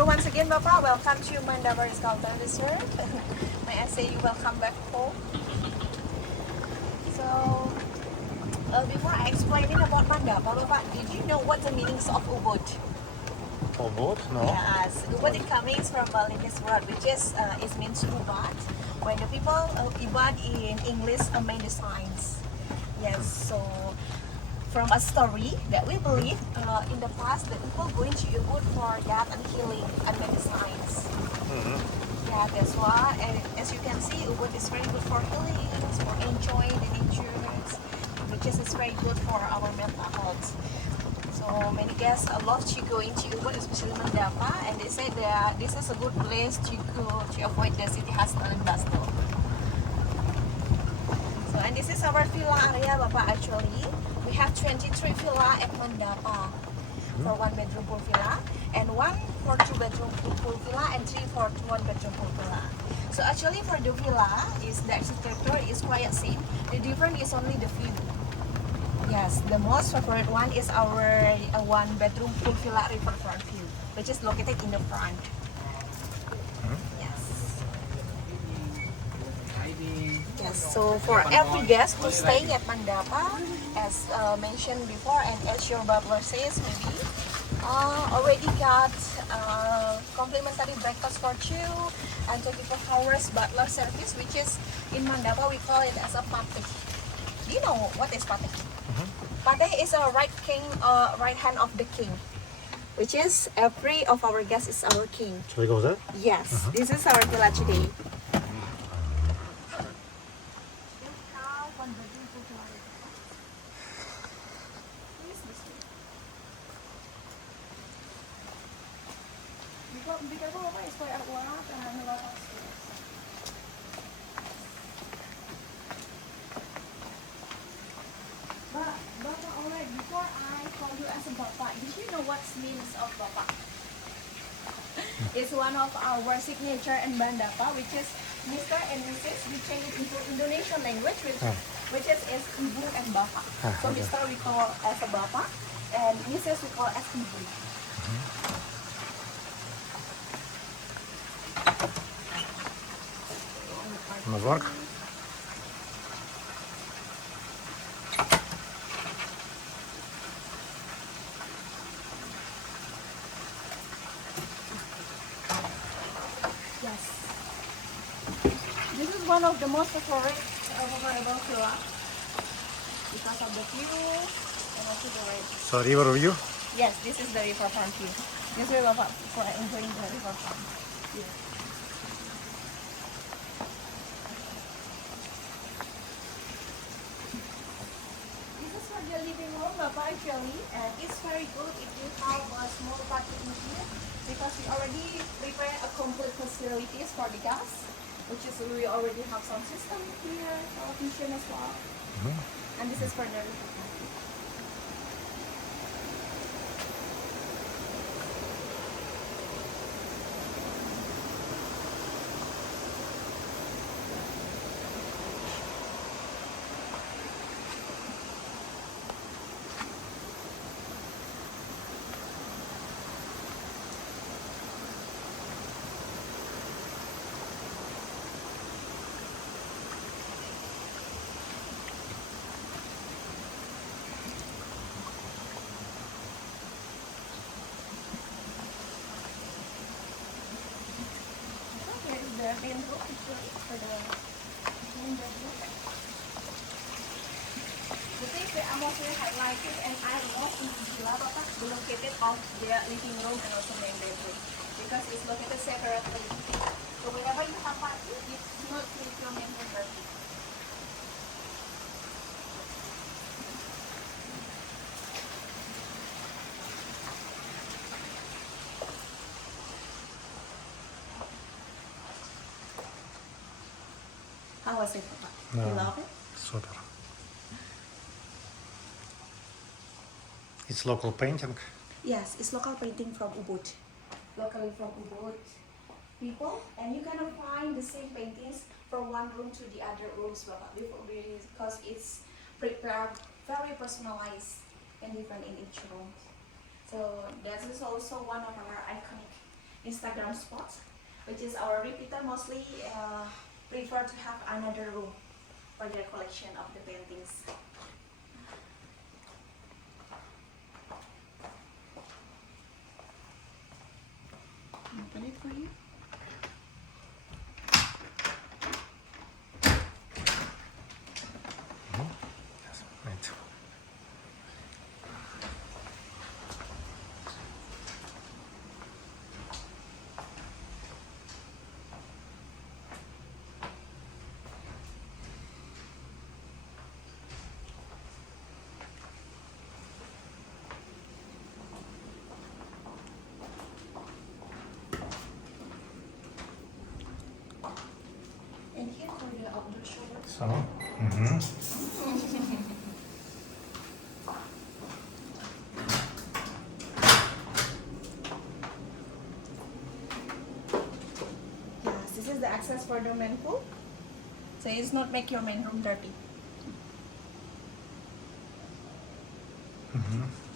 So once again, Bapak, welcome to Mandapa Ritz-Carlton Reserve. May I say you welcome back home. So before I explaining about Mandapa, Bapak, did you know what the meanings of Ubud? Ubud? No. Yes, Ubud it comes from Balinese word, which is it means Ubud. When the people Ubud in English mean the signs. Yes, so from a story that we believe in the past that people going to Ubud for that and healing and medicines. Yeah, that's why. And as you can see, Ubud is very good for healing, for enjoying the nature, which is very good for our mental health. So many guests love to go into Ubud, especially Mandapa, and they say that this is a good place to go to avoid the city hustle and bustle. So, and this is our villa area, Bapak. Actually, we have 23 villa at Mandapa for 1 bedroom pool villa, and 1 for 2 bedroom pool villa, and 3 for 1 bedroom pool villa. So actually, for the villa, is the architecture is quite same. The difference is only the view. Yes, the most favorite one is our 1 bedroom pool villa riverfront view, which is located in the front. Yes. Yes. So for every guest who stay at Mandapa, as mentioned before, and as your butler says, maybe already got complimentary breakfast for 2 and 24 hours butler service, which is in Mandapa we call it as a pate. Do you know what is pate? Pate is a right hand of the king, which is every of our guests is our king. Should we go there? Yes, this is our villa today. Bapak, alright, before I call you as a Bapak, did you know what means of Bapak? It's one of our signature in Mandapa, which is Mr. and Mrs. We change it into Indonesian language, which is Ibu and Bapak. So Okay. Mr. we call as a Bapak, and Mrs. we call as Ibu. Moet work? Yes. This is one of the most favorite available villa because of the view and also the rate. So river view? Yes, this is the riverfront view. This way, Bapak, for enjoying the riverfront view. This is for the living room, Bapak, actually, and it's very good if you have a small party in here because we already prepare a complete facilities for the guests, which is we already have sound system here, television as well, and this is for the riverfront view. The main room actually for the main bedroom. The thing that I'm also highlighting and I love in the villa, Bapak, the located of the living room and also main bedroom because it's located separately. So whenever you have party, it's not with your main bedroom. How was it, Bapak? You Yeah. love it? Super. It's local painting. Yes, it's local painting from Ubud. Locally from Ubud people, and you cannot find the same paintings from one room to the other rooms, Bapak, because it's prepared very personalized and different in each room. So that is also one of our iconic Instagram spots, which is our repeater mostly prefer to have another room for their collection of the paintings. Open it for you. Yes, right. And here for the outdoor shower. So, mhm. Yes, this is the access for the main pool. So it's not make your main room dirty. Mhm.